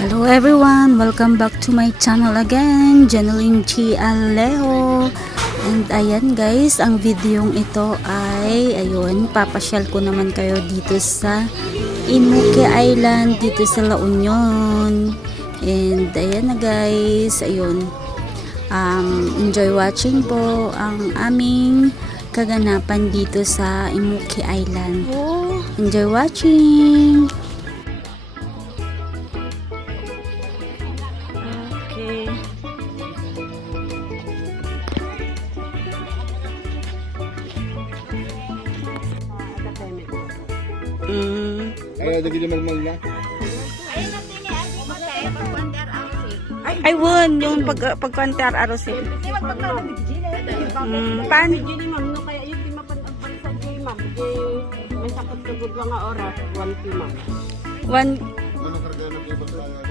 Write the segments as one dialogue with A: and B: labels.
A: Hello everyone! Welcome back to my channel again, Janeline G. Alejo. And ayan guys, ang videong ito ay, ayun, papasyal ko naman kayo dito sa Inuke Island, dito sa La Union. And ayan na guys, ayun. Um, enjoy watching po ang aming kaganapan dito sa Imuki Island. Enjoy watching! Okay. Mm.
B: Kaya lagi naman man na.
A: Ay, won, yung pag, pagkwantar arosin. Mm, pan,
C: kaya yung di mapanagpan sa J ma'am. Di may sakot ka good nga oras, 1 p ma'am.
A: one,
B: Ano karga na kayo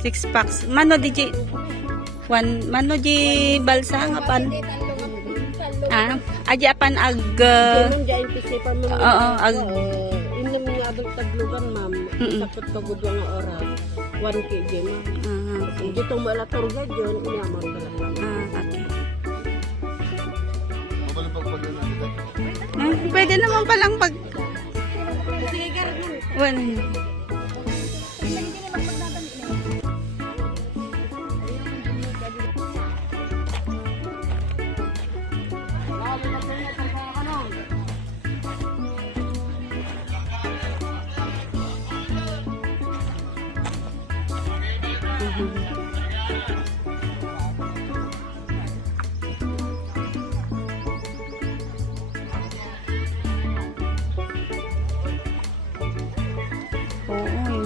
C: six
A: packs. Mano di ji, one, mano di balsa nga pan. Ah, aji apan ag, uh,
C: mo.
A: Oo, ag-
C: Inom nga adong taglugan ma'am. Sakot ka good nga oras, 1 kg ma'am.
A: ah,
C: Kung dito mo turga dyan, inamang ka lang.
A: ah, okay. Ah, pwede naman palang pag,
C: Sige, ganun.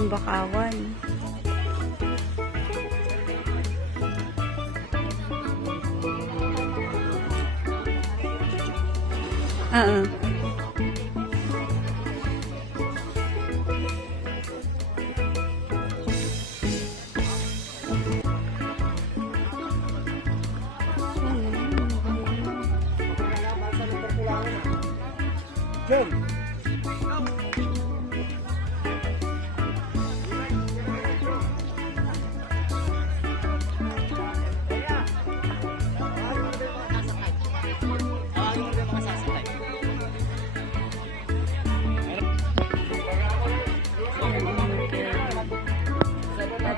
A: Yung bakawan. Oo.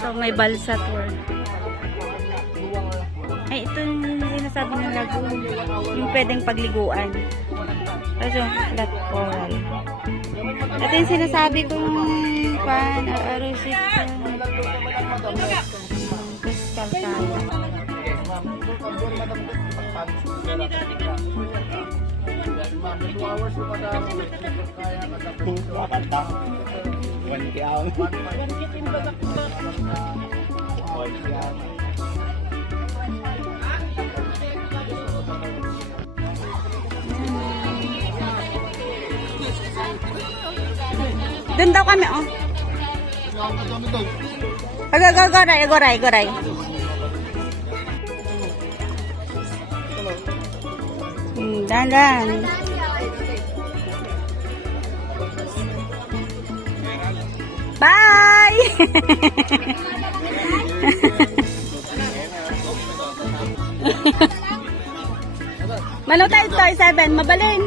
A: Ito may balsa tour. Ay, ito yung sinasabi ng lagoon. Yung pwedeng pagliguan. Tapos yung flat coral. Ito yung sinasabi kong pan, arusit. Crystal tayo. Doon daw kami, oh. Aga, aga, agoray, agoray, agoray. Hmm, dahan, dahan. Bye! Mano tayo tayo, seven, mabaling.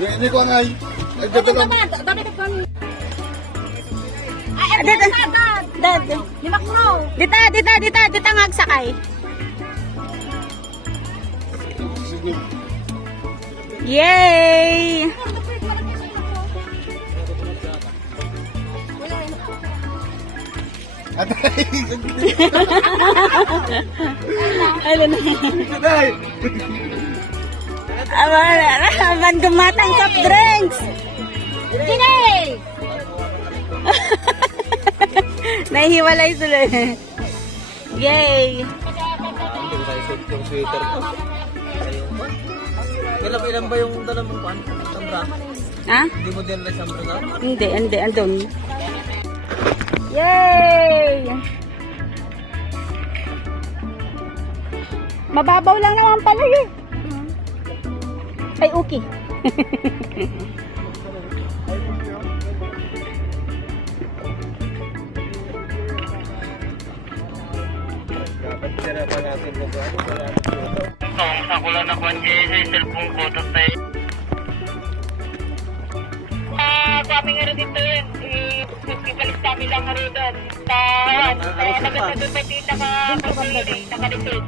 B: Hindi ko ngay.
A: Dita, dita, dita, dita nga agsakay.
B: Sige.
A: Yay! Ano na?
B: Atay!
A: Aman, aman gumatang soft drinks.
C: Kine!
A: Nahihiwalay sila. Yay!
D: yung sweater ko. Ilan, ilan ba yung dala mong pan? Sambra?
A: Ha?
D: Hindi mo din na sambra na?
A: Hindi, hindi, andun. Yay! Mababaw lang naman pala yun. Ay, okay.
E: Itong sa kulan na kwanje sa cellphone ko, tapos tayo. Ah, kami nga rin dito yun. Ipalis kami lang nga rin doon. Sa, sa, nagsasagot pa din naka, nakalisod.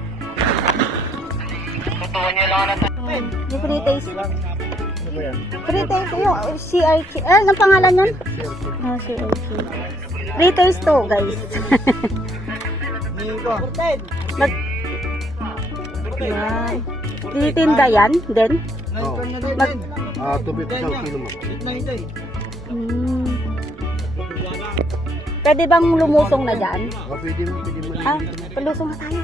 E: Totoo niyo lang na sa
A: free taste. Free taste yung CRC. Eh, anong pangalan nun? Ah, CRC. Free taste to, guys. Mag... Yan. Titinda yan?
F: Oo.
A: Mag...
F: Ah, tubig isang kilo mo.
A: Hmm. Pwede bang lumusong na dyan?
F: Ah, pwede mo, pwede mo.
A: Ah, palusong na tayo.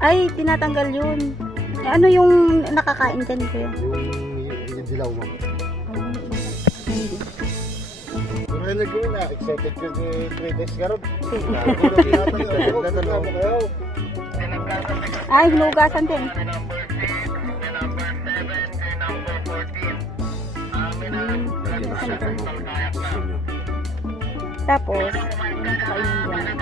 A: Ay, tinatanggal yun. Ano yung nakakain dyan ko yun?
F: Yung, yung dilaw mo. Ay nagawin na, excited ka si Trites ka ron.
A: Ay, hinugasan din. Tapos.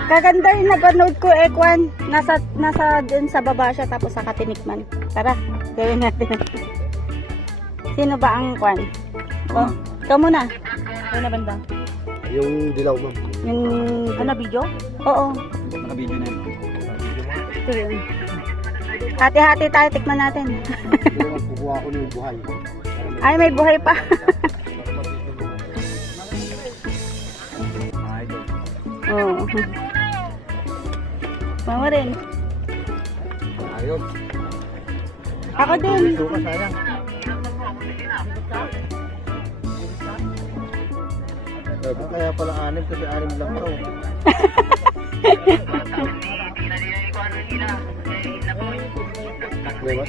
A: Kaganda yung napanood ko, Ekwan. Nasa, nasa dun sa baba siya, tapos sa katinikman. Tara, gawin natin. Sino ba ang Kwan? Oh, ikaw muna. Ikaw na banda.
F: Yung dilaw mo.
A: Yung... Ano, video? Oo.
D: Naka-video na yun.
A: Ito yun. Hati-hati tayo, tikman natin.
F: Kukuha ko na yung buhay.
A: Ay, may buhay pa. Oo. Mama rin.
F: Ayos.
A: Ako din.
D: Kaya pala anim kasi anim lang to.
F: Diba?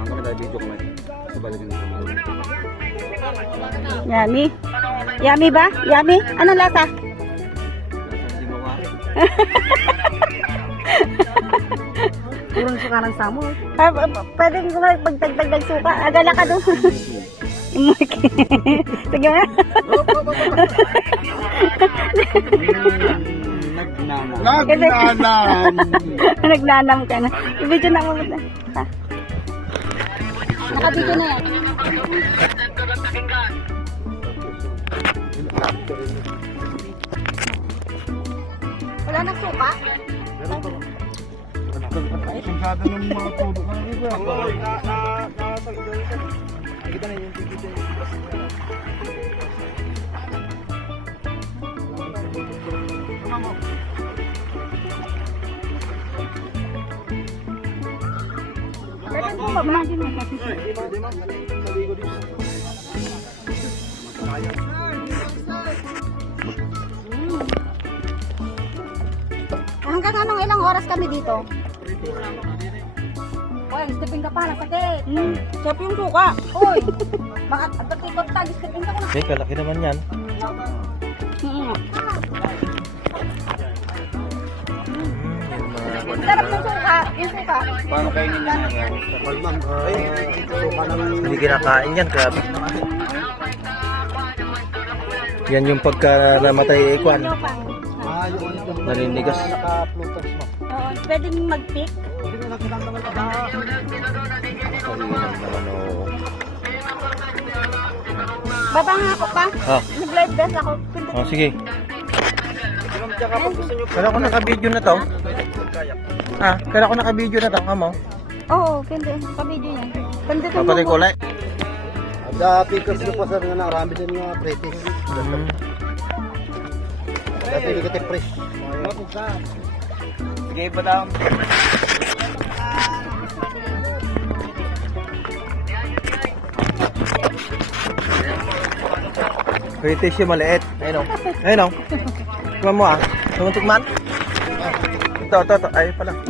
D: Mga video kumain. Sa balikin mga.
A: Yummy. Yummy ba? Yummy? Anong lasa?
D: Mo.
A: Purong suka ng samo. Ah, pwede ko magdagdag ng suka. Agala ka doon. Imaki. Sige nga.
F: Nagnanam!
A: Nagnanam ka na. I-video na mo. Ha? Naka-video na yan. Wala nang suka?
F: Sensado ng mga tubo ka na iba.
A: Pwede mo ba? Mga din Mm. Hanggang anong ilang oras kami dito? Oy, stepin ka pa, nasakit. Hmm. Sarap yung suka. Oy, baka pagkikot tayo, stepin ka ko na.
D: Okay, kalaki naman yan.
A: Sarap ng suka, yung suka.
F: Paano kainin niya na? Palmang, ah, suka ng...
D: Hindi kinakain yan, grabe. Yan yung pagka namatay ikwan.
F: Ah, ano doon.
D: Naninigas.
A: Oo, pwedeng mag-pick.
D: Naman oh.
A: Baba nga ako pa.
D: Ah,
A: Nag-live best ako.
D: Oh, sige. Kala ko naka-video na to. Ah, kala ko naka-video na to, kamo.
A: Oo, pwede. Pa-video yan. Pwede ito
D: Papatay ko ulit.
F: Ada pickers ko pa sa nga rami din nga pretis.
D: Hmm.
F: Dati hindi ka fresh.
D: Sige, pa daw. British yung maliit. Ayun o. Ayun o. Tikman mo ah. Tumang tikman. Ito, ito, ito. Ay, pala.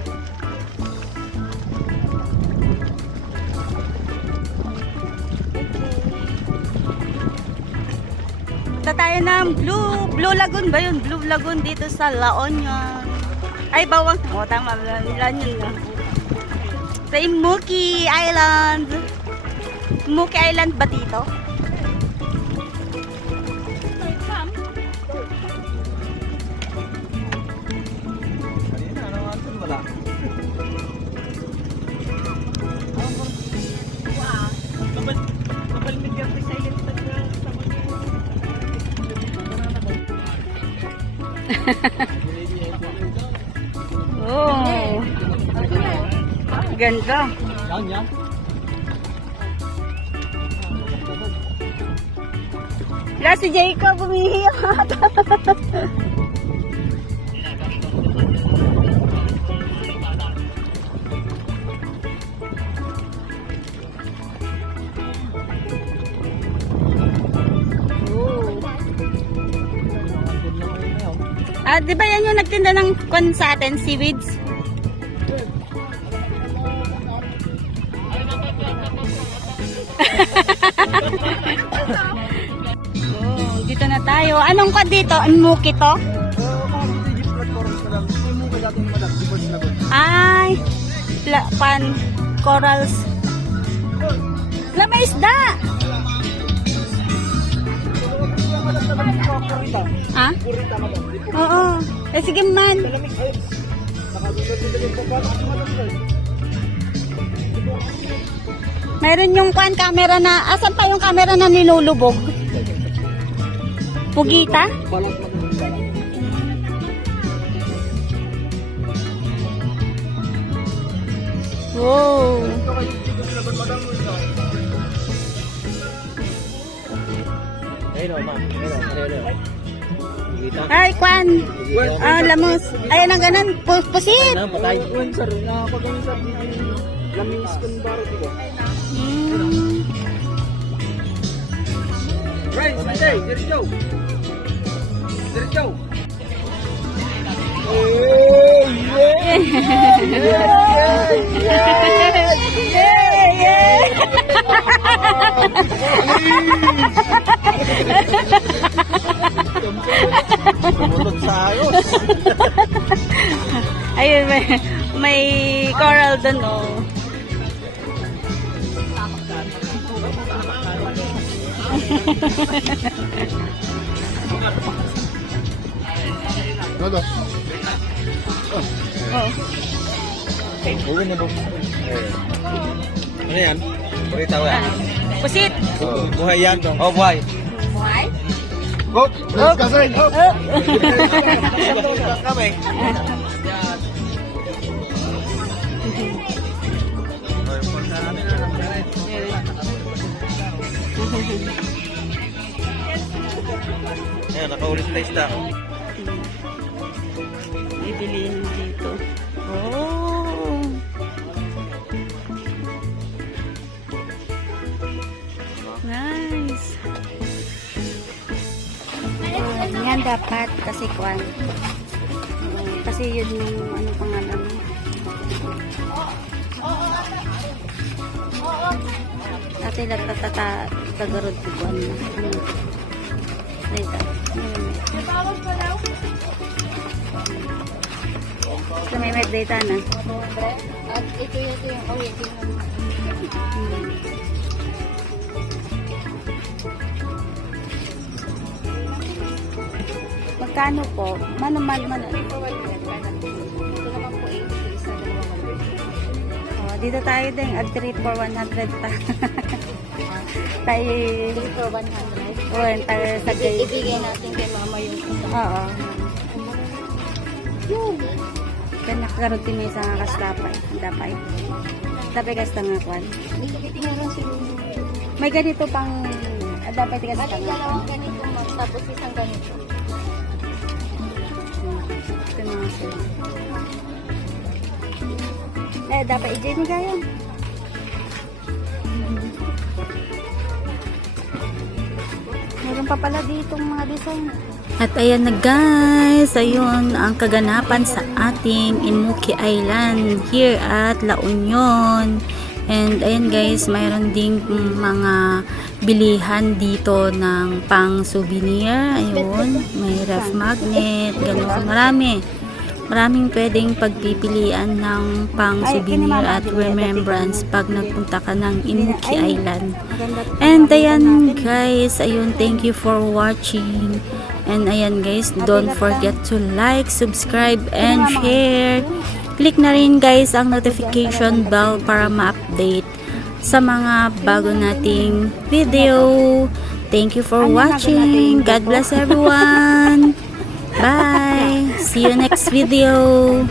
A: Punta tayo ng Blue, Blue Lagoon ba yun? Blue Lagoon dito sa La Union. Ay, bawang. O, tama. La Union na. Sa Imuki Island. Imuki Island ba dito? Oh. Ganda. Wala si Jacob, umihiyak. Ah, di ba yan yung nagtinda ng kon sa atin, seaweeds? oh, dito na tayo. Anong kon dito? Ang muki to? Ay, pla- pan, corals. Wala may isda! Ha?
D: Madam.
A: Oo. Eh, sige man. Meron yung kwan camera na, asan pa yung camera na nilulubog? Pugita? Wow.
D: Ayun o, ma'am. Ayun o, ayun o.
A: Ay, kwan. Ah, lamos. Ayan ang ganun. Pu- Pusit. Mm.
D: Right, Sunday, diretso. Diretso.
A: Yeah, yeah.
D: Sumunod sa ayos.
A: Ayun, may, may coral doon, oh.
F: Dodo.
A: Oh.
D: Buwan na ba? Ano yan? Kurita ba yan?
A: Pusit.
D: Oh, buhay yan. Oh, buhay.
F: Let's go, sir.
A: Oh.
D: Kami. Ayan, nakaulit na isda.
A: Bibiliin dito. Oh. Yan dapat kasi kwan. Oh, kasi yun yung ano pangalan. Ate lang tatata tagarod ko kwan. Ano? Dito. Ayun. Sa may med data na.
B: At ito yung ito yung awakening ng
A: Hmm. Magkano po? Mano man man.
B: Ito naman po 80 isa dalawang
A: Oh, dito tayo din at 3 for 100 pa. tayo
B: Ito for 100.
A: oh, tayo sa gay.
B: Ibigay natin kay mama yung isa.
A: Oo. Kan nakakarot may isa nga kaslapay. Dapay. Dapay kas nga kwan.
B: Dito kitingaran si Lulu.
A: May ganito pang ah, dapat kas
B: At
A: tanga.
B: dalawang ganito ma'am, tapos isang ganito.
A: Yung mga sila. Eh, dapat i-j ni kayo. Meron pa pala ditong mga design.
G: At ayan na guys, ayun ang kaganapan sa ating Imuki Island here at La Union. And ayan guys, mayroon ding mga bilihan dito ng pang souvenir. Ayun, may ref magnet, ganun. Marami. Maraming pwedeng pagpipilian ng pang souvenir at remembrance pag nagpunta ka ng Imuki Island. And ayan guys, ayun, thank you for watching. And ayan guys, don't forget to like, subscribe, and share. Click na rin guys ang notification bell para ma-update sa mga bago nating video. Thank you for watching. God bless everyone. Bye. See you next video.